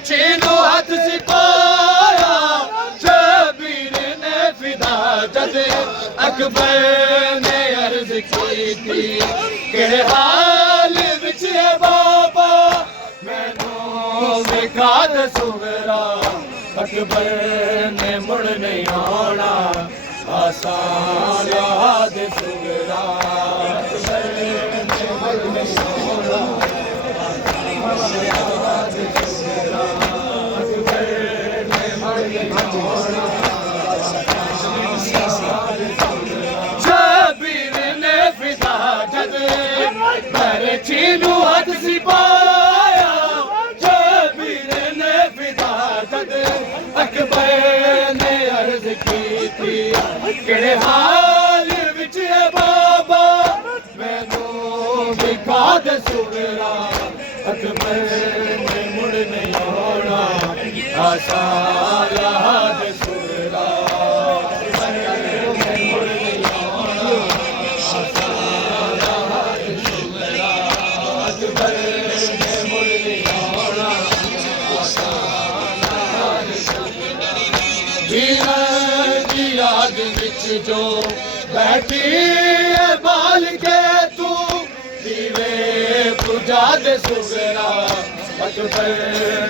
चीनू हाथ सिपाया शबीर ने फिदा जद अकबर ने अर्ज की थी के हाल विच है बाबा मैनू विखा दसूरा अकबर ने मुड़ नहीं आना आसान याद सुगरा अकबर ने मुड़ नहीं आना शबीर ने फिदा जद मेरे चीनू हाथ सिपाया शबीर ने फिदा जद अकबर ने अर्ज की थी केड़े हाल विच है बाबा मैनू विखा दसूरा अकबर ने मुड़ नहीं आना आसान याद सुगरा याद विच जो बैठी बाल के तू दीवे बुझा दे सुगरा अकबर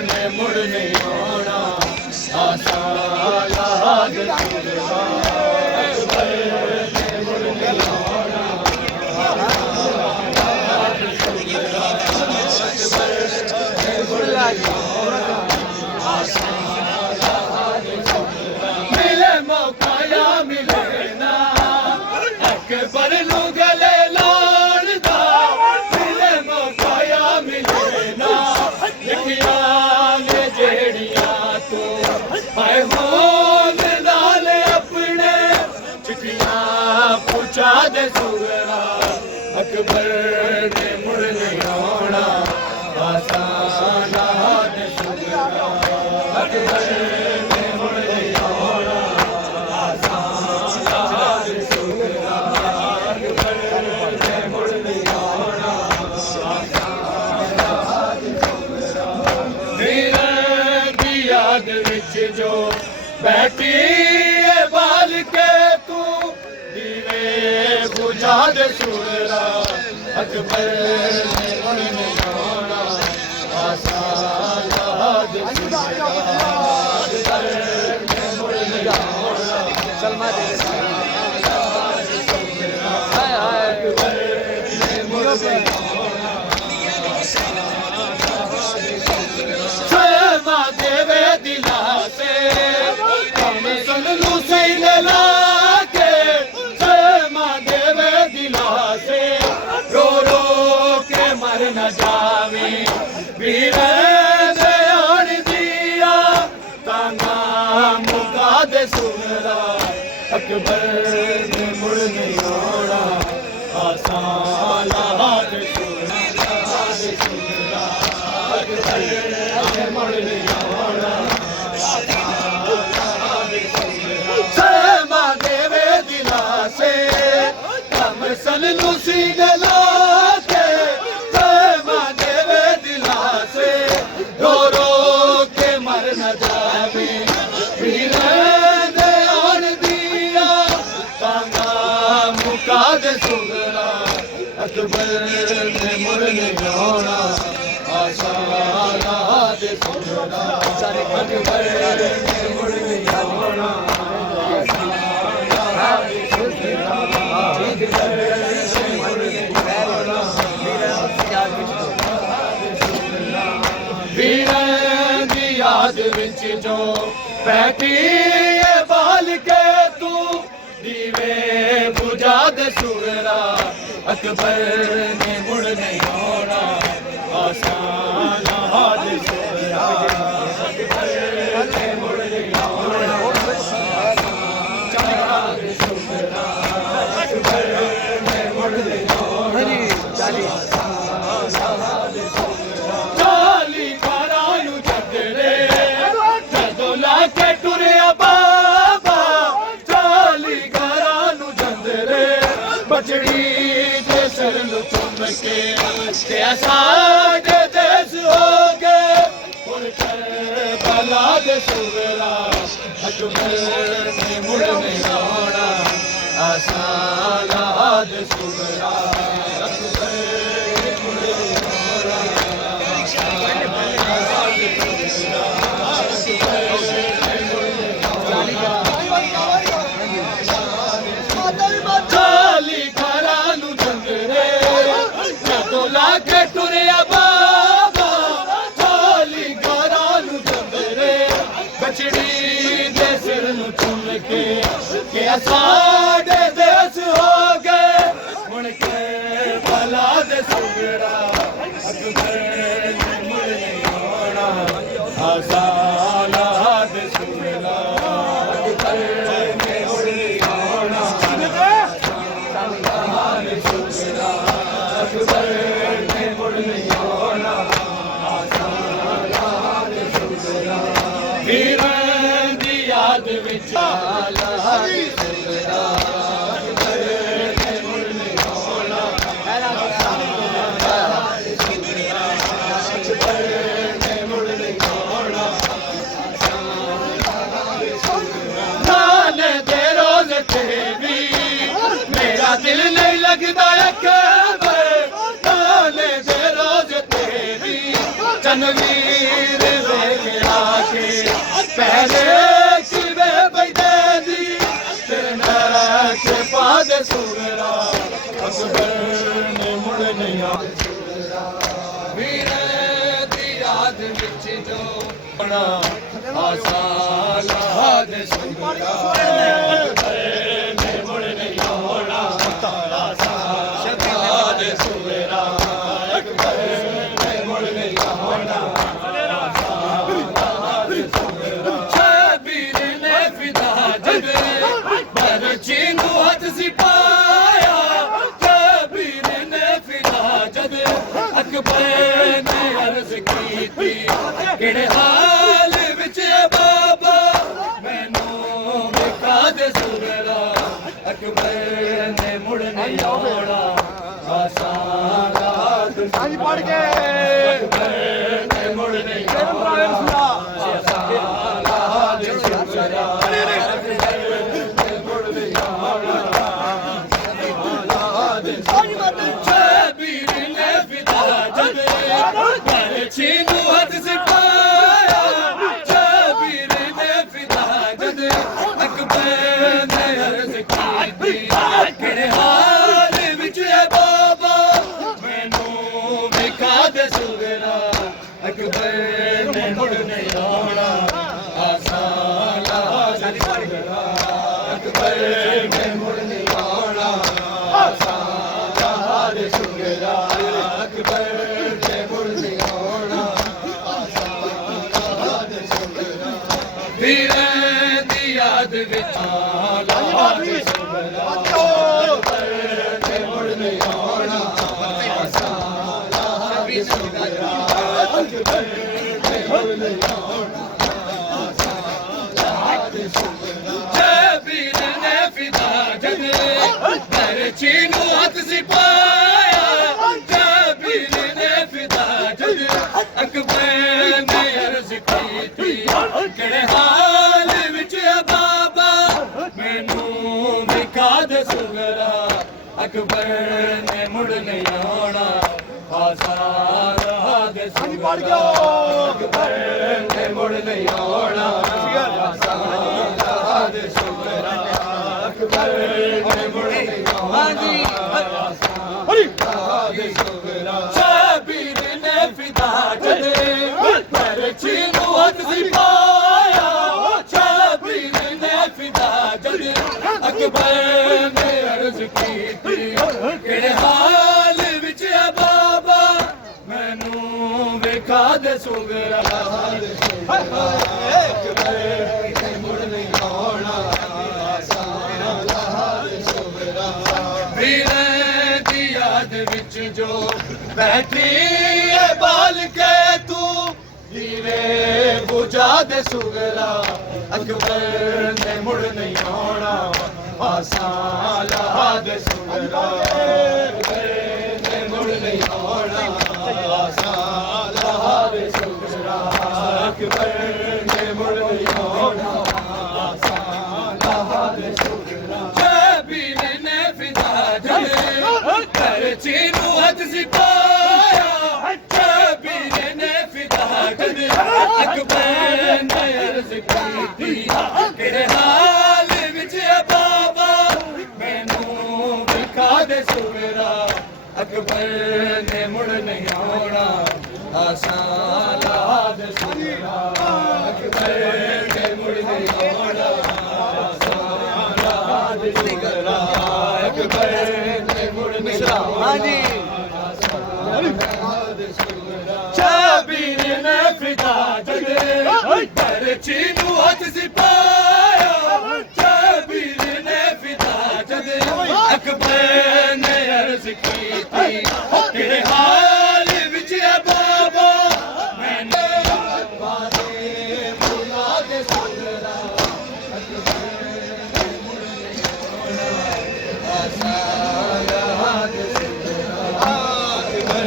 ने मुड़ नहीं आना आसान याद सुगरा अकबर ने मुड़ नहीं आना याद सुगरा अकबर ने मुड़ नहीं आना अकबर नू गले लाण दा मिले मौका या मिले ना लिखिया ने जेड़ियां तू हाय होन नाल अपने चिट्ठियां पूछा दे सुगरा अकबर ने मुड़ नहीं आना आसान याद सुगरा अकबर ने मुड़ नहीं आना आसान याद सुगरा जो बैठी बाल के तू दीवे बुझा दे सुगरा अकबर ने मुड़ नहीं आना आसान याद सुगरा अकबर ने मुड़ नहीं आना सलमा दे हाय हाय अकबर ने मुड़ नहीं आना सलमा देवे दिला न जावे वीर दयान दिया ताना मुका दे सुगरा अकबर ने मुड़ नहीं आना आसान याद विका दे सुगरा अकबर ने मुड़ नहीं आना आशा दे सुगरा अकबर ने मुड़ नहीं आना वीरां दी याद विच जो बैठी बाल के तू दीवे बुझा दे सुगरा अकबर ने मुड़ नहीं आना आसाना दे सुगरा अकबर ने मुड़ नहीं आना आसाना दे सुगरा अकबर ने मुड़ नहीं आना चाली घरां जगरे जदों लाके टुरिया बाबा चाली घरां जंदरे बचड़ी दे सिर नूं चुम के साडे देस हो गए हुण करबला दे सुगरा अकबर ने मुड़ नहीं आना आसाना दे सुगरा अकबर ने मुड़ नहीं चाली घरां जंदरे जदों लाके टुरिया बाबा चाली घरां जंदरे बचड़ी दे सिर नूं चुम के साडे देस हो गए हुण करबला दे सुगरा अकबर ने मुड़ नहीं आना आसाना दे सुगरा अकबर ने मुड़ नहीं आना आसाना दे सुगरा अकबर ने मुड़ नहीं आना आसाना दे सुगरा वीरां दी याद विच आला दे सुगरा अकबर ने मुड़ नहीं आना आसाना दे सुगरा अकबर ने मुड़ नहीं आना नाने दे रोज ते भी मेरा दिल नहीं लगदा अकबर नाने दे रोज ते भी जनवीर वेख आके पहले किवे बैठे दी तेरे नाच पा दे सुगरा अकबर ने मुड़ नहीं आना वीरां दी याद विच जो बना आसाना दे सुगरा अकबर ने मुड़ नहीं आना आसाना दे सुगरा अकबर ने मुड़ नहीं आना आसाना दे सुगरा शबीर ने फिदा जगरे बरची नूं हथ सिपाया शबीर ने फिदा जगरे अकबर ने अर्ज कीती किहड़े हाल विच बाबा मैनूं विखा दे सुगरा अकबर ने मुड़ नहीं आना आसाना दे सुगरा अकबर ने मुड़ नहीं आना आसाना दे सुगरा अकबर ने मुड़ नहीं आना आसाना दे सुगरा शबीर ने फिदा जगरे बरछी नूं हथ सिपाया शबीर ने फिदा जगरे अकबर ने अर्ज कीती किहड़े हाल विच बाबा मैनूं विखा दे सुगरा अकबर ने मुड़ नहीं आना आसाना दे सुगरा अकबर ने मुड़ नहीं आना आसाना दे सुगरा अकबर ने मुड़ नहीं आना आसाना दे सुगरा वीरां दी याद विच आला दे सुगरा अकबर ने मुड़ नहीं आना आसाना दे सुगरा अकबर ने मुड़ नहीं आना आसाना दे सुगरा शबीर ने फिदा जगरे बरछी नूं हथ सिपाया शबीर ने फिदा जगरे अकबर ने अर्ज कीती किहड़े हाल विच बाबा मैनूं विखा दे सुगरा ਅਕਬਰ ਨੇ ਮੁੜ ਨਹੀਂ ਆਉਣਾ ਆਸਾਂ ਰਾਹ ਦੇ ਸੁਗਰਾ ਅਕਬਰ ਨੇ ਮੁੜ ਨਹੀਂ ਆਉਣਾ ਆਸਾਂ ਰਾਹ ਦੇ ਸੁਗਰਾ ਅਕਬਰ ਨੇ ਮੁੜ ਨਹੀਂ ਆਉਣਾ ਆਸਾਂ ਰਾਹ ਦੇ ਸੁਗਰਾ ਸ਼ਬੀਰ ਨੇ ਫਿਦਾ ਜਦੇ ਪਰਚੀ ਨੂੰ ਹੱਥ ਸੀ ਪਾਇਆ ਸ਼ਬੀਰ ਨੇ ਫਿਦਾ ਜਦੇ ਅਕਬਰ ਨੇ ਅਰਜ਼ ਕੀਤੀ ਕਿਹੜੇ ਹਾਲ ਵਿੱਚ ਆ ਬਾਬਾ ਮੈਨੂੰ ਵੇਖਾ ਦੇ ਸੁਗਰਾ ਅਕਬਰ ਨੇ ਮੁੜ ਨਹੀਂ ਆਉਣਾ ਆਸਾਂ ਰਾਹ ਦੇ ਸੁਗਰਾ ਵੀਰਾਂ ਦੀ ਯਾਦ ਵਿੱਚ ਜੋ ਬੈਠੀ ਏ ਬਾਲ ਕੇ ਤੂੰ ਦੀਵੇ ਬੁਝਾ ਦੇ ਸੁਗਰਾ ਅਕਬਰ ਨੇ ਮੁੜ ਨਹੀਂ ਆਉਣਾ ਆਸਾਂ ਰਾਹ ਦੇ ਸੁਗਰਾ ਅਕਬਰ ਨੇ ਮੁੜ ਨਹੀਂ ਆਉਣਾ ਆਸਾਂ ਰਾਹ ਦੇ ਸੁਗਰਾ ਅਕਬਰ ਨੇ ਮੁੜ ਨਹੀਂ ਆਉਣਾ ਆਸਾਂ ਰਾਹ ਦੇ ਸੁਗਰਾ ਸ਼ਬੀਰ ਨੇ ਫਿਦਾ ਜਦੇ ਪਰਚੀ ਨੂੰ ਹੱਥ ਸੀ ਪਾਇਆ ਸ਼ਬੀਰ ਨੇ ਫਿਦਾ ਜਦੇ ਅਕਬਰ ਨੇ ਅਰਜ਼ ਕੀਤੀ ਕਿਹੜੇ ਹਾਲ ਵਿੱਚ ਆ ਬਾਬਾ ਮੈਨੂੰ ਵਿਖਾ ਦੇ ਸੁਗਰਾ ਅਕਬਰ ਨੇ ਮੁੜ ਨਹੀਂ ਆਉਣਾ ਆਸਾਂ ਰਾਹ ਦੇ ਸੁਗਰਾ ਅਕਬਰ ਨੇ ਮੁੜ ਨਹੀਂ ਆਉਣਾ ਆਸਾਂ ਰਾਹ ਦੇ ਸੁਗਰਾ ਅਕਬਰ ਨੇ ਮੁੜ ਨਹੀਂ ਆਉਣਾ ਸ਼ਬੀਰ ਨੇ ਫਿਦਾ ਜਦੇ ਪਰਚੀ ਨੂੰ ਹੱਥ ਸੀ ਪਾਇਆ ਸ਼ਬੀਰ ਨੇ ਫਿਦਾ ਜਦੇ ਅਕਬਰ ਨੇ ਅਰਜ਼ ਕੀਤੀ ਕਿਹੜੇ ਹਾਲ ਵਿੱਚ ਆ ਬਾਬਾ ਮੈਨੂੰ ਬਾਦੇ ਬੁਲਾ ਦੇ ਸੁਗਰਾ ਅਕਬਰ ਨੇ ਮੁੜ ਨਹੀਂ ਆਉਣਾ ਆਸਾਂ ਰਾਹ ਦੇ ਸੁਗਰਾ ਅਕਬਰ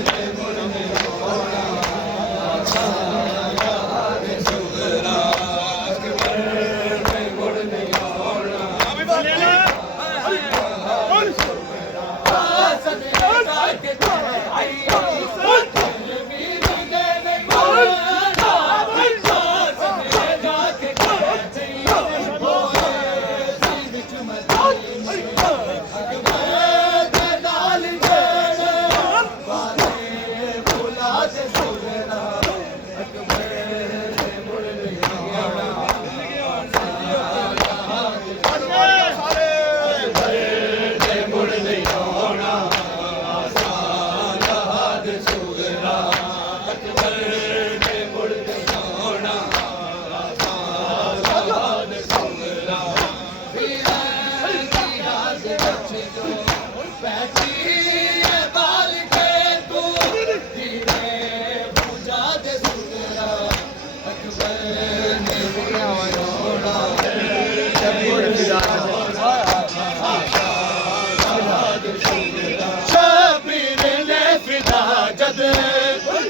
ਨੇ ਮੁੜ ਨਹੀਂ ਆਉਣਾ ਆਸਾਂ ਰਾਹ ਦੇ ਸੁਗਰਾ ਅਕਬਰ ਨੇ ਮੁੜ ਨਹੀਂ ਆਉਣਾ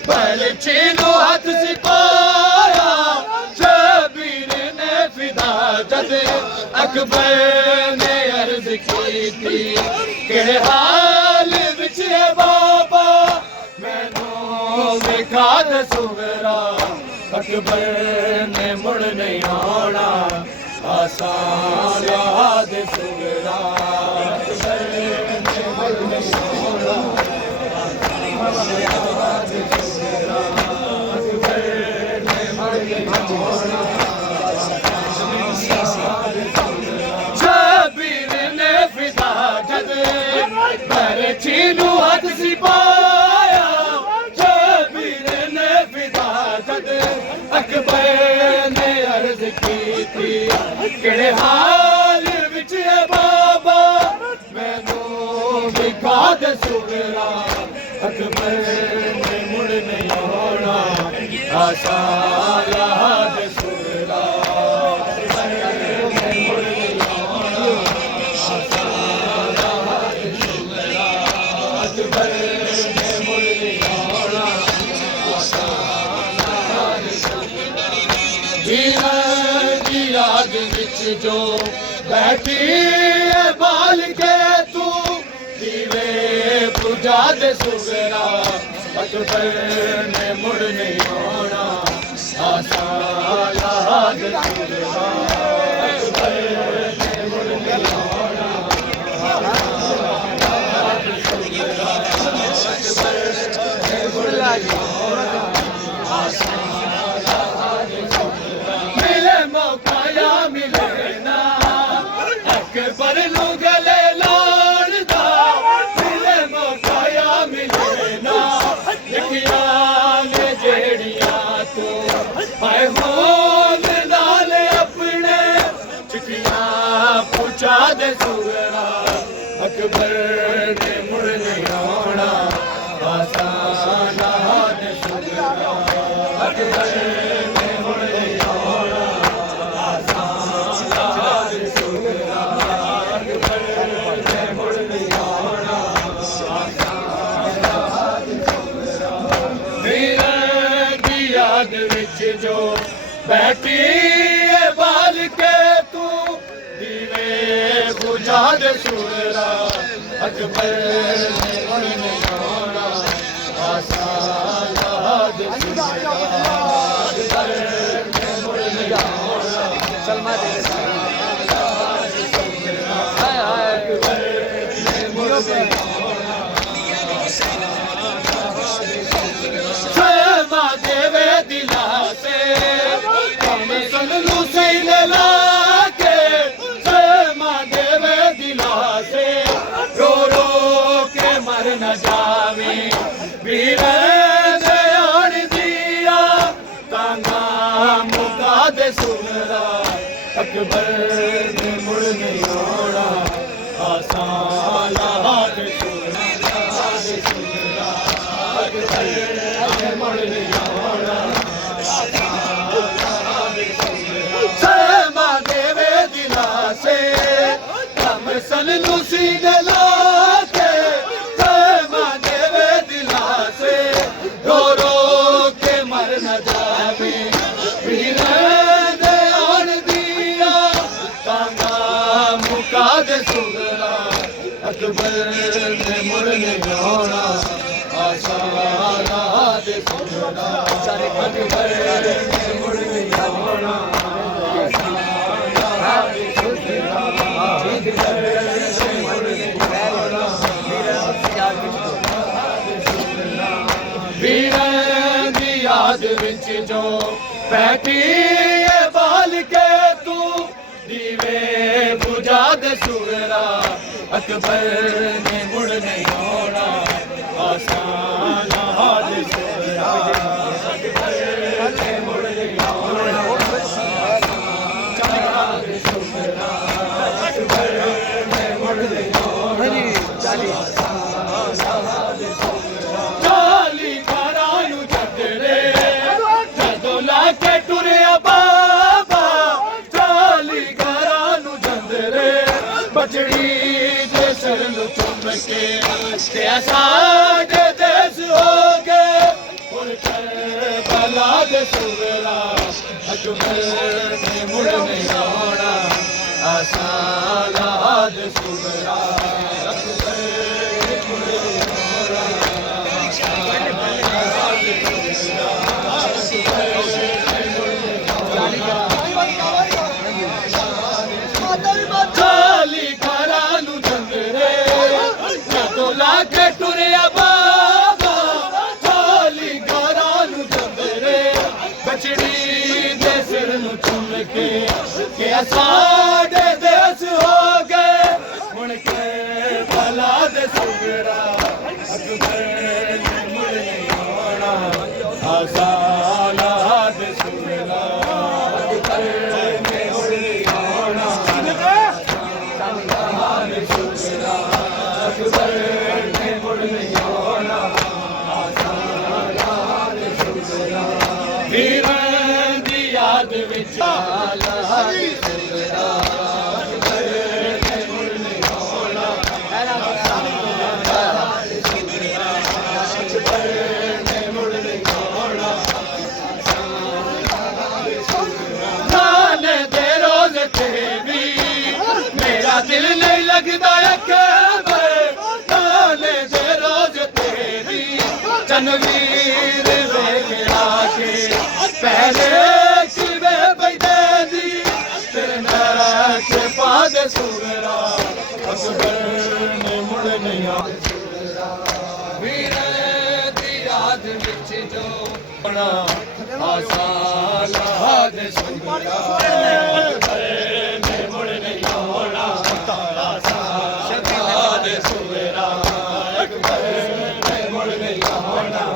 ਪਰਚੀ ਨੂੰ ਹੱਥ ਸੀ ਪਾਇਆ ਸ਼ਬੀਰ ਨੇ ਫਿਦਾ ਜਦੇ ਅਕਬਰ ਨੇ ਅਰਜ਼ ਕੀਤੀ ਕਿਹੜੇ ਹਾਲ ਵਿੱਚ ਹੈ ਬਾਬਾ ਮੈਨੂੰ ਵਿਖਾ ਦੇ ਸੁਗਰਾ ਅਕਬਰ ਨੇ ਮੁੜ ਨਹੀਂ ਆਉਣਾ ਆਸਾਂ ਰਾਹ ਦੇ ਸੁਗਰਾ ਅਕਬਰ ਨੇ ਮੁੜ ਨਹੀਂ ਆਉਣਾ ਸ਼ਬੀਰ ਨੇ ਫਿਦਾ ਜਦੇ ਪਰਚੀ ਨੂੰ ਹੱਥ ਸੀ ਪਾਇਆ ਸ਼ਬੀਰ ਨੇ ਫਿਦਾ ਜਦੇ ਅਕਬਰ ਨੇ ਅਰਜ਼ ਕੀਤੀ ਕਿਹੜੇ ਹਾਲ ਵਿੱਚ ਹੈ ਬਾਬਾ ਮੈਨੂੰ ਵਿਖਾ ਦੇ ਸੁਗਰਾ ਅਕਬਰ ਨੇ ਮੁੜ ਨਹੀਂ ਆਉਣਾ ਆਸਾਂ ਰਾਹ ਦੇ ਸੁਗਰਾ ਅਕਬਰ ਨੇ ਮੁੜ ਨਹੀਂ ਆਉਣਾ ਆਸਾਂ ਰਾਹ ਦੇ ਸੁਗਰਾ ਅਕਬਰ ਨੇ ਮੁੜ ਨਹੀਂ ਆਉਣਾ ਆਸਾਂ ਰਾਹ ਦੇ ਸੁਗਰਾ ਵੀਰਾਂ ਦੀ ਯਾਦ ਵਿੱਚ ਜੋ ਬੈਠੀ ਹੈ ਬਾਲ ਕੇ ਤੂੰ दे सुगरा अकबर ने मुड़ नहीं आना आसा दे सुगरा अकबर ने मुड़ नहीं आना मिले मौका या मिले ना अकबर नू गले लाणदा मिले मौका या मिले ना लिखिया ने जेड़ियां तू पाए होन नाल अपने चिट्ठियां पूछा दे सुगरा अकबर ने मुड़ नहीं आना आसाना दे सुगरा अकबर ने मुड़ नहीं आना आसाना दे सुगरा अकबर ने मुड़ नहीं आना आसाना दे सुगरा मेरे दी याद विच जो बैठी है बाल के तू दीवे बुझा दे सुगरा अकबर ने मुड़ नहीं आना आसाना दे सुगरा अकबर ने मुड़ नहीं आना सलमा दे हाय हाय अकबर ने मुड़ नहीं आना सलमा देवे दिला से कम सन लुसैन ला के सलमा देवे दिला से रो रो के मर न जावे वीर दयान दिया तांगा मुका दे सुगरा अकबर ने मुड़ नहीं आना आसाना दे सुगरा अकबर ने मुड़ नहीं आना सलमा देवे दिला से कम सन लुसीन ला के सलमा देवे दिला से रो रो के मर न जावे वीर दयान दिया तांगा मुका दे सुगरा अकबर ने मुड़ नहीं आना आसाना दे सुगरा अकबर ने मुड़ नहीं आना आसाना दे सुगरा अकबर ने मुड़ नहीं आना वीर दी याद विच जो बैठी है बाल के तू दीवे बुझा दे सुगरा अकबर ने मुड़ नहीं आना आसाना दे सुगरा अकबर ने मुड़ नहीं आना आसाना दे सुगरा अकबर ने मुड़ नहीं आना चाली घरां जगड़े जदों लाके टुरिया बाबा चाली घरां जंदरे बचड़ी दे सिर नूं चुम के ते साडे देस हो गए हुण करबला दे सुगरा अकबर ने मुड़ नहीं आना आसाना दे सुगरा अकबर ने मुड़ नहीं चाली घरां जंदरे जदों लाके टुरिया बाबा चाली घरां जंदरे बचड़ी दे सिर नूं चुम के साडे देस हो गए हुण के भला दे सुगरा अकबर ने मुड़ नहीं आना आसाना दे सुगरा अकबर ने मुड़ नहीं आना आसाना दे सुगरा अकबर ने मुड़ नहीं आना आसाना दे सुगरा वीर दी याद विच ਸੁਗਰਾ ਅਕਬਰ ਨੇ ਮੁੜ ਨਹੀਂ ਆਉਣਾ ਵੀਰ ਦੀ ਯਾਦ ਵਿੱਚ ਜੋ ਬਣਾ ਆਸਾ ਲਾਦ ਸੁਗਰਾ ਅਕਬਰ ਨੇ ਮੁੜ ਨਹੀਂ ਆਉਣਾ ਆਸਾ ਲਾਦ ਸੁਗਰਾ ਅਕਬਰ ਨੇ ਮੁੜ ਨਹੀਂ ਆਉਣਾ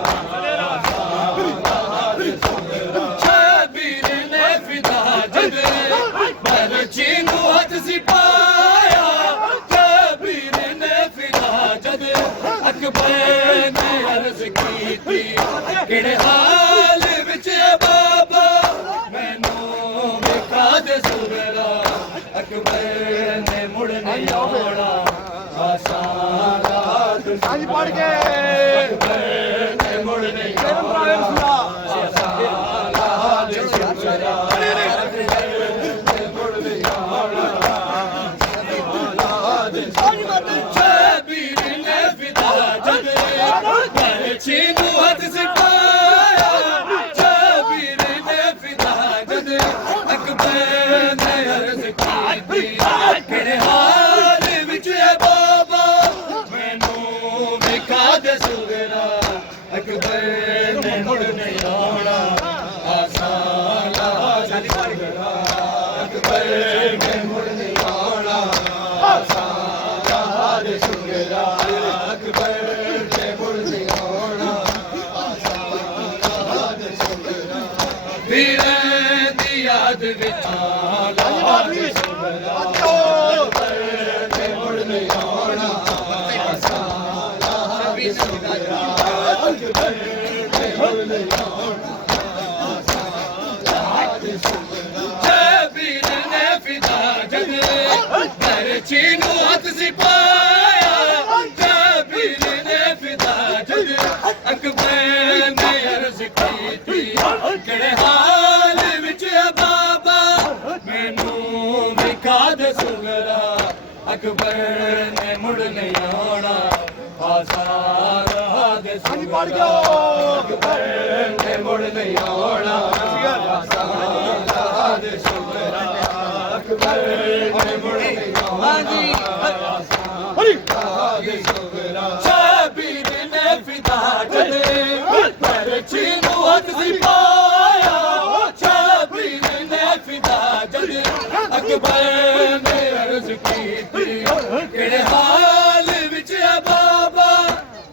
ਸ਼ਬੀਰ ਨੇ ਫਿਦਾ ਜਦ ਬਰਛੀ ਨੂੰ ਹੱਥ ਸਿਪਾਇਆ ਸ਼ਬੀਰ ਨੇ ਫਿਦਾ ਜਦ ਅਕਬਰ ਨੇ ਅਰਜ਼ ਕੀਤੀ ਕਿਹੜੇ ਹਾਲ ਵਿੱਚ ਹੈ ਬਾਬਾ ਮੈਨੂੰ ਵੇਖਾ ਦੇ ਸੁਗਰਾ ਅਕਬਰ ਨੇ ਮੁੜ ਨਹੀਂ ਆਉਣਾ ਆਸਾ ਰਾਤ ਹਾਂਜੀ ਪੜ ਕੇ ਅਕਬਰ ਨੇ ਮੁੜ ਨਹੀਂ ਆਉਣਾ ਆਸਾ ਰਾਤ ਸੁਗਰਾ ਸ਼ਬੀਰ ਨੇ ਫਿਦਾ ਜਦ ਬਰਛੀ ਨੂੰ ਹੱਥ ਸਿਪਾਇਆ ਸ਼ਬੀਰ ਨੇ ਫਿਦਾ ਜਦ ਅਕਬਰ ਨੇ ਅਰਜ਼ ਕੀਤੀ ਕਿਹੜੇ ਹਾਲ ਵਿੱਚ ਹੈ ਬਾਬਾ ਮੈਨੂੰ ਵੇਖਾ ਦੇ ਸੁਗਰਾ ਅਕਬਰ ਨੇ ਮੁੜ ਨਹੀਂ ਆਉਣਾ ਆਸਾ ਲਾਦ ਸੁਗਰਾ ਅਕਬਰ ਨੇ ਮੁੜ ਨਹੀਂ ਆਉਣਾ ਆਸਾ ਲਾਦ ਸੁਗਰਾ ਅਕਬਰ ਨੇ ਮੁੜ ਨਹੀਂ ਆਉਣਾ ਆਸਾ ਲਾਦ ਸੁਗਰਾ ਵੀਰ ਦੀ ਯਾਦ ਵਿੱਚ ਲਾਦ ਸੁਗਰਾ ਅਕਬਰ ਨੇ ਮੁੜ ਨਹੀਂ ਆਉਣਾ ਆਸਾ ਲਾਦ ਸੁਗਰਾ ਅਕਬਰ ਨੇ ਮੁੜ ਨਹੀਂ ਆਉਣਾ ਆਸਾ ਲਾਦ ਸੁਗਰਾ ਸ਼ਬੀਰ ਨੇ ਫਿਦਾ ਜਦ ਬਰਛੀ ਨੂੰ ਹੱਥ ਸਿਪਾਇਆ ਸ਼ਬੀਰ ਨੇ ਫਿਦਾ ਜਦ ਅਕਬਰ ਨੇ ਅਰਜ਼ ਕੀਤੀ ਕਿਹੜੇ ਹਾਲ ਵਿੱਚ ਹੈ ਬਾਬਾ ਮੈਨੂੰ ਵੇਖਾ ਦੇ ਸੁਗਰਾ ਅਕਬਰ ਨੇ ਮੁੜ ਨਹੀਂ ਆਉਣਾ ਆਸਾ ਰਾਦ ਸੁਗਰਾ ਅਕਬਰ ਨੇ ਮੁੜ ਨਹੀਂ ਆਉਣਾ ਆਸਾ ਰਾਦ ਸੁਗਰਾ ਅਕਬਰ ਨੇ ਮੁੜ ਨਹੀਂ ਆਉਣਾ ਸ਼ਬੀਰ ਨੇ ਫਿਦਾ ਜਦ ਬਰਛੀ ਨੂੰ ਹੱਥ ਸਿਪਾਇਆ ਸ਼ਬੀਰ ਨੇ ਫਿਦਾ ਜਦ ਅਕਬਰ ਨੇ ਅਰਜ਼ ਕੀਤੀ ਕਿਹੜੇ ਹਾਲ ਵਿੱਚ ਹੈ ਬਾਬਾ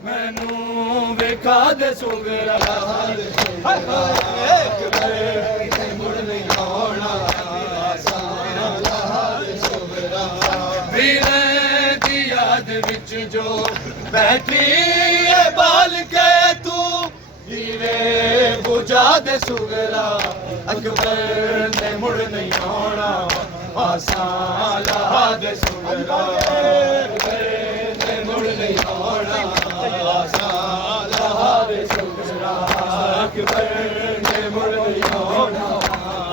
ਮੈਨੂੰ ਵੇਖਾ ਦੇ ਸੁਗਰਾ ਅਕਬਰ ਨੇ ਮੁੜ ਨਹੀਂ ਆਉਣਾ ਆਸਾ ਲਾਦ ਸੁਗਰਾ ਵੀਰ ਦੀ ਯਾਦ ਵਿੱਚ ਜੋ ਬੈਠੀ ਹੈ ਬਾਲ ਕੇ ਤੂੰ ਦੀਵੇ ਬੁਝਾ ਦੇ ਸੁਗਰਾ ਅਕਬਰ ਨੇ ਮੁੜ ਨਹੀਂ ਆਉਣਾ ਆਸਾ ਲਾਦ ਸੁਗਰਾ ਅਕਬਰ ਨੇ ਮੁੜ ਨਹੀਂ ਆਉਣਾ ਆਸਾ ਲਾਦ ਸੁਗਰਾ ਅਕਬਰ ਨੇ ਮੁੜ ਨਹੀਂ ਆਉਣਾ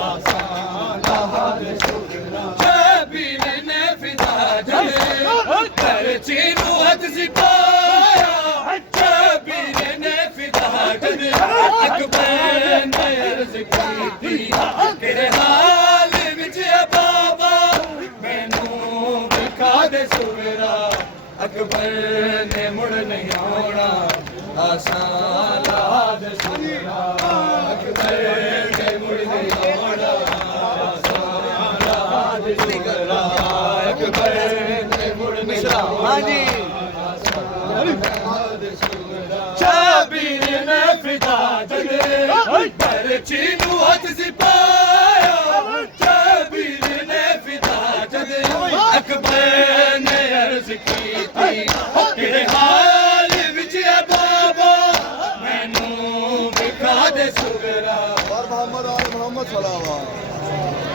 ਆਸਾ ਲਾਦ ਸੁਗਰਾ ਸ਼ਬੀਰ ਨੇ ਫਿਦਾ ਜਦ ਬਰਛੀ ਨੂੰ ਹੱਥ ਸਿਪਾਇਆ ਸ਼ਬੀਰ ਨੇ ਫਿਦਾ ਜਦ ਅਕਬਰ ਨੇ ਅਰਜ਼ ਕੀਤੀ ਕਿਹੜੇ ਹਾਲ ਵਿੱਚ ਹੈ ਬਾਬਾ ਮੈਨੂੰ ਵੇਖਾ ਦੇ ਸੁਗਰਾ ਅਕਬਰ ਨੇ ਮੁੜ ਨਹੀਂ ਆਉਣਾ ਆਸਾ ਲਾਦ ਸੁਗਰਾ ਅਕਬਰ ਨੇ ਮੁੜ ਨਹੀਂ ਆਉਣਾ ਆਸਾ ਲਾਦ ਸੁਗਰਾ ਅਕਬਰ ਨੇ ਮੁੜ ਨਹੀਂ ਆਉਣਾ ਸ਼ਬੀਰ ਨੇ ਫਿਦਾ ਜਦ ਬਰਛੀ ਨੂੰ ਹੱਥ ਸਿਪਾਇਆ ਸ਼ਬੀਰ ਨੇ ਫਿਦਾ ਜਦ ਅਕਬਰ ਨੇ ਅਰਜ਼ ਕੀਤੀ ਕਿਹੜੇ ਹਾਲ ਵਿੱਚ ਹੈ ਬਾਬਾ ਮੈਨੂੰ ਵੇਖਾ ਦੇ ਸੁਗਰਾ मोहम्मद सलावा